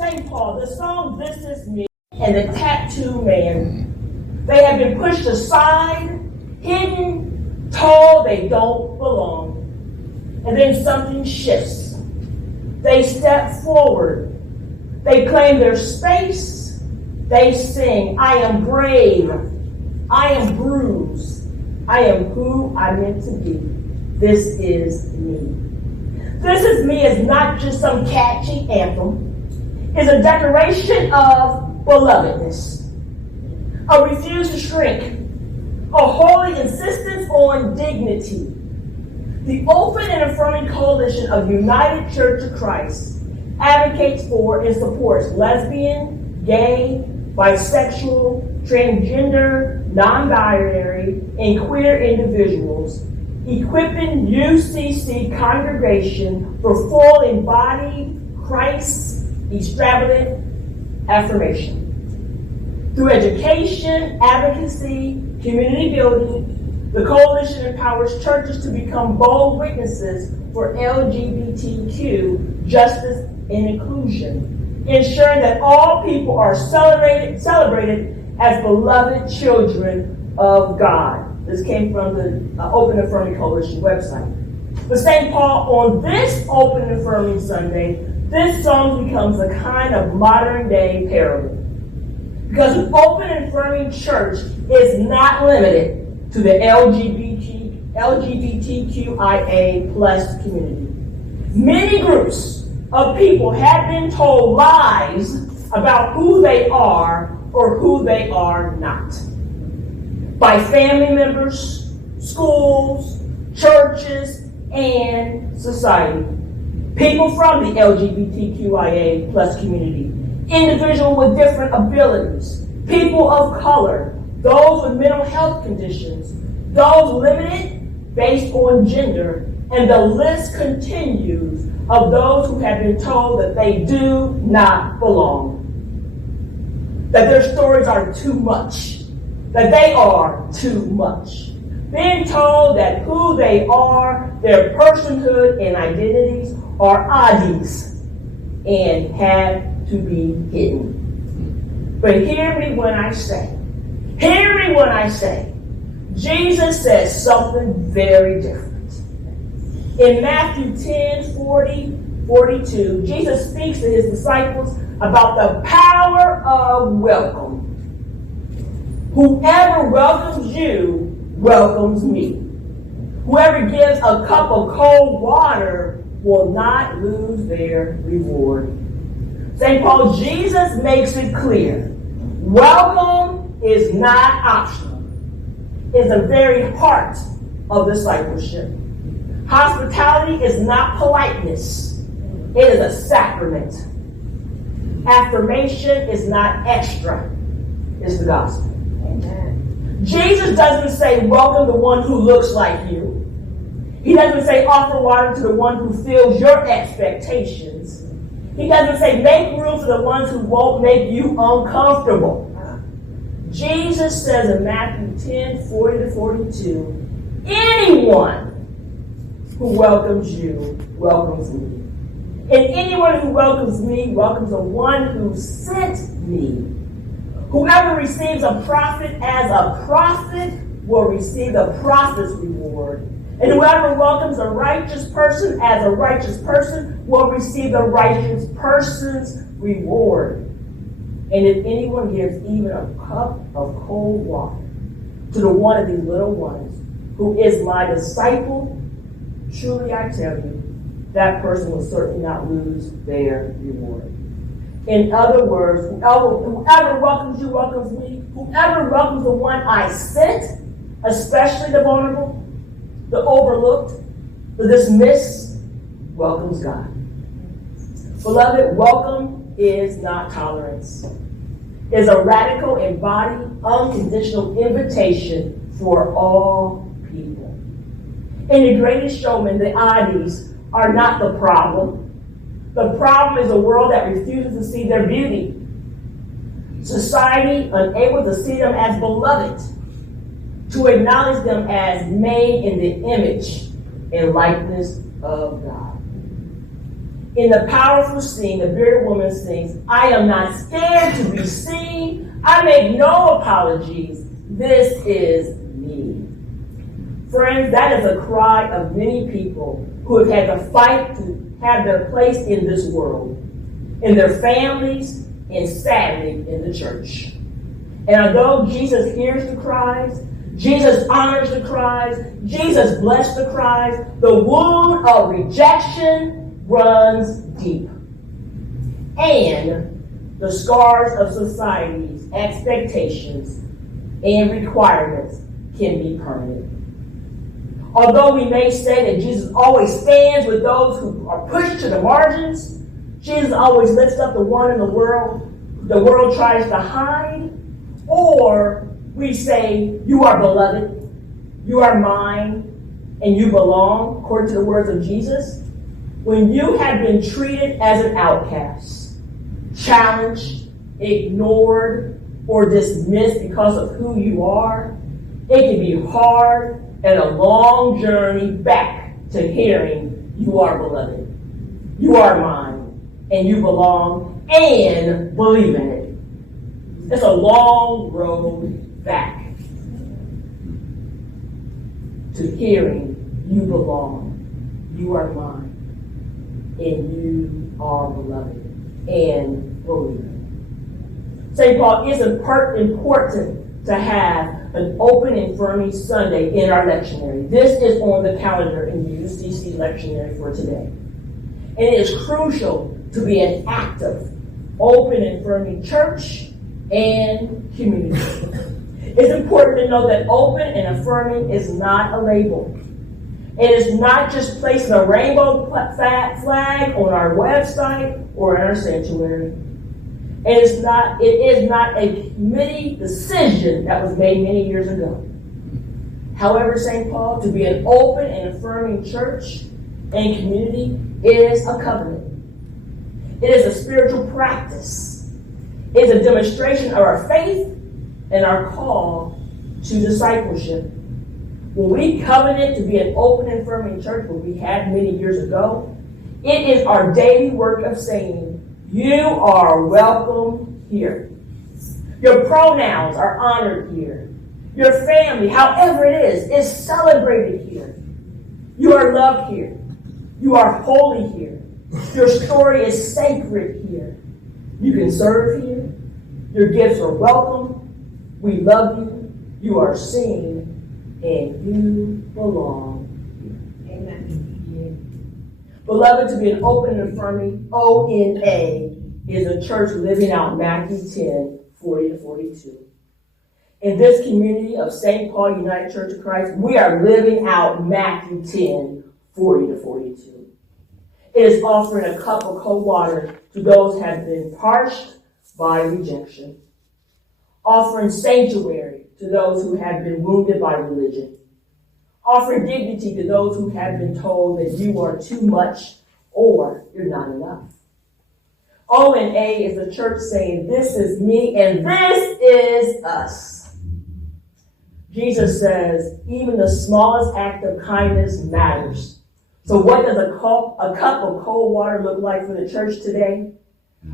St. Paul, the song This Is Me, and the Tattoo Man, they have been pushed aside, hidden, told they don't belong. And then something shifts. They step forward. They claim their space. They sing, I am brave. I am bruised. I am who I'm meant to be. This is me. This is me is not just some catchy anthem. It's a declaration of belovedness, a refuse to shrink, a holy insistence on dignity. The Open and Affirming Coalition of United Church of Christ advocates for and supports lesbian, gay, bisexual, transgender, non-binary, and queer individuals, equipping UCC congregation for full embodied Christ's extravagant affirmation. Through education, advocacy, community building, the coalition empowers churches to become bold witnesses for LGBTQ justice and inclusion, ensuring that all people are celebrated as beloved children of God. This came from the Open Affirming Coalition website. But St. Paul, on this Open Affirming Sunday, this song becomes a kind of modern day parable. Because an open and affirming church is not limited to the LGBTQIA plus community. Many groups of people have been told lies about who they are or who they are not. By family members, schools, churches, and society. People from the LGBTQIA plus community, individuals with different abilities, people of color, those with mental health conditions, those limited based on gender, and the list continues of those who have been told that they do not belong, that their stories are too much, that they are too much. Being told that who they are, their personhood and identities are oddities and have to be hidden. But hear me when I say, Jesus says something very different. In Matthew 10:40-42, Jesus speaks to his disciples about the power of welcome. Whoever welcomes you welcomes me. Whoever gives a cup of cold water will not lose their reward. St. Paul, Jesus makes it clear. Welcome is not optional. It's the very heart of discipleship. Hospitality is not politeness. It is a sacrament. Affirmation is not extra. It's the gospel. Amen. Jesus doesn't say, welcome the one who looks like you. He doesn't say, offer water to the one who fills your expectations. He doesn't say, make room for the ones who won't make you uncomfortable. Jesus says in Matthew 10:40-42, anyone who welcomes you welcomes me. And anyone who welcomes me welcomes the one who sent me. Whoever receives a prophet as a prophet will receive the prophet's reward. And whoever welcomes a righteous person as a righteous person will receive the righteous person's reward. And if anyone gives even a cup of cold water to the one of these little ones who is my disciple, truly I tell you, that person will certainly not lose their reward. In other words, whoever welcomes you welcomes me. Whoever welcomes the one I sent, especially the vulnerable, the overlooked, the dismissed, welcomes God. Beloved, welcome is not tolerance. It's a radical, embodied, unconditional invitation for all people. In The Greatest Showman, the oddities are not the problem. The problem is a world that refuses to see their beauty. Society unable to see them as beloved, to acknowledge them as made in the image and likeness of God. In the powerful scene, the bearded woman sings, I am not scared to be seen. I make no apologies. This is me. Friends, that is a cry of many people who have had to fight to have their place in this world, in their families, and sadly, in the church. And although Jesus hears the cries, Jesus honors the cries, Jesus blesses the cries, the wound of rejection runs deep. And the scars of society's expectations and requirements can be permanent. Although we may say that Jesus always stands with those who are pushed to the margins, Jesus always lifts up the one in the world tries to hide, or we say, you are beloved, you are mine, and you belong, according to the words of Jesus. When you have been treated as an outcast, challenged, ignored, or dismissed because of who you are, it can be hard and a long journey back to hearing you are beloved, you are mine, and you belong, and believe in it. It's a long road back to hearing you belong, you are mine, and you are beloved, and believe it. St. Paul, it's important to have an open and affirming Sunday in our lectionary. This is on the calendar in the UCC lectionary for today. And it is crucial to be an active, open and affirming church and community. It's important to know that open and affirming is not a label. It is not just placing a rainbow flag on our website or in our sanctuary. It is not a committee decision that was made many years ago. However, St. Paul, to be an open and affirming church and community is a covenant. It is a spiritual practice. It is a demonstration of our faith and our call to discipleship. When we covenant to be an open and affirming church, what we had many years ago, it is our daily work of saying, you are welcome here. Your pronouns are honored here. Your family, however it is celebrated here. You are loved here. You are holy here. Your story is sacred here. You can serve here. Your gifts are welcome. We love you. You are seen. And you belong here. Amen. Beloved, to be an open and affirming ONA is a church living out Matthew 10, 40-42. In this community of St. Paul United Church of Christ, we are living out Matthew 10, 40-42. It is offering a cup of cold water to those who have been parched by rejection. Offering sanctuary to those who have been wounded by religion. Offering dignity to those who have been told that you are too much or you're not enough. ONA is the church saying, this is me and this is us. Jesus says, even the smallest act of kindness matters. So what does a cup of cold water look like for the church today?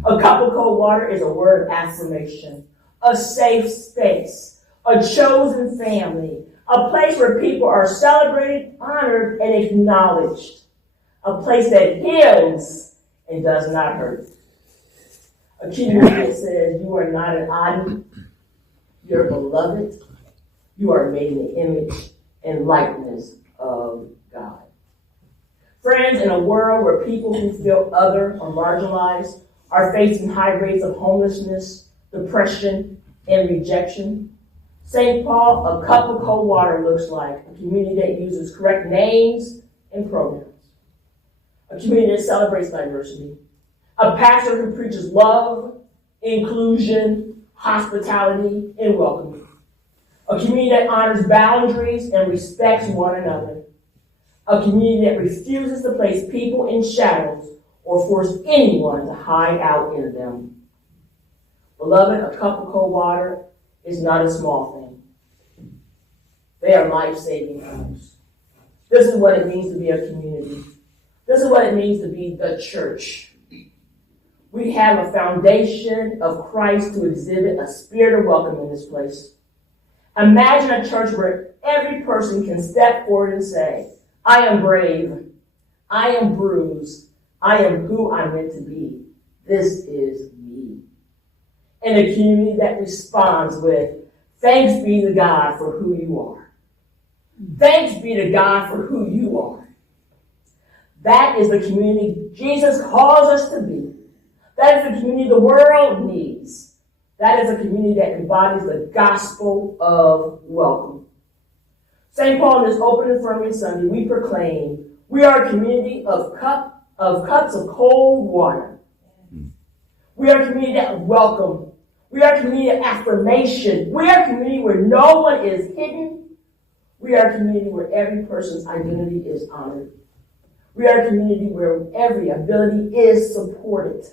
A cup of cold water is a word of affirmation, a safe space, a chosen family, a place where people are celebrated, honored, and acknowledged. A place that heals and does not hurt. A community that says you are not an oddity, you're beloved, you are made in the image and likeness of God. Friends, in a world where people who feel other or marginalized are facing high rates of homelessness, depression, and rejection, St. Paul, a cup of cold water looks like a community that uses correct names and pronouns. A community that celebrates diversity. A pastor who preaches love, inclusion, hospitality, and welcoming. A community that honors boundaries and respects one another. A community that refuses to place people in shadows or force anyone to hide out in them. Beloved, a cup of cold water is not a small thing. They are life-saving things. This is what it means to be a community. This is what it means to be the church. We have a foundation of Christ to exhibit a spirit of welcome in this place. Imagine a church where every person can step forward and say, I am brave, I am bruised, I am who I'm meant to be. This is me. And a community that responds with, thanks be to God for who you are. Thanks be to God for who you are. That is the community Jesus calls us to be. That is the community the world needs. That is a community that embodies the gospel of welcome. St. Paul, in this open Affirming Sunday, we proclaim we are a community of cups of cold water. We are a community that welcome. We are a community of affirmation. We are a community where no one is hidden. We are a community where every person's identity is honored. We are a community where every ability is supported.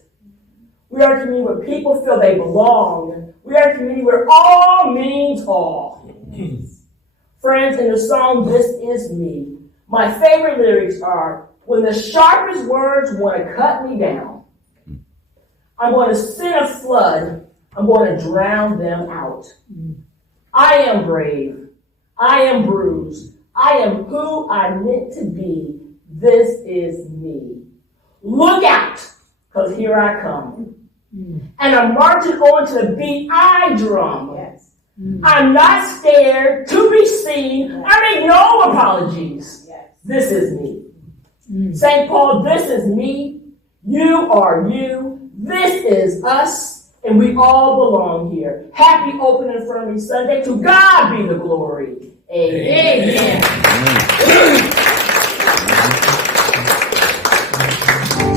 We are a community where people feel they belong. We are a community where all means all. Friends, in the song, This Is Me, my favorite lyrics are, when the sharpest words want to cut me down, I'm going to send a flood. I'm going to drown them out. I am brave. I am bruised. I am who I'm meant to be. This is me. Look out, because here I come. And I'm marching on to the beat I drum. Yes. I'm not scared to be seen. I make no apologies. Yes. This is me. St. Paul, this is me. You are you. This is us. And we all belong here. Happy Open and Affirming Sunday. To God be the glory. Amen. Amen.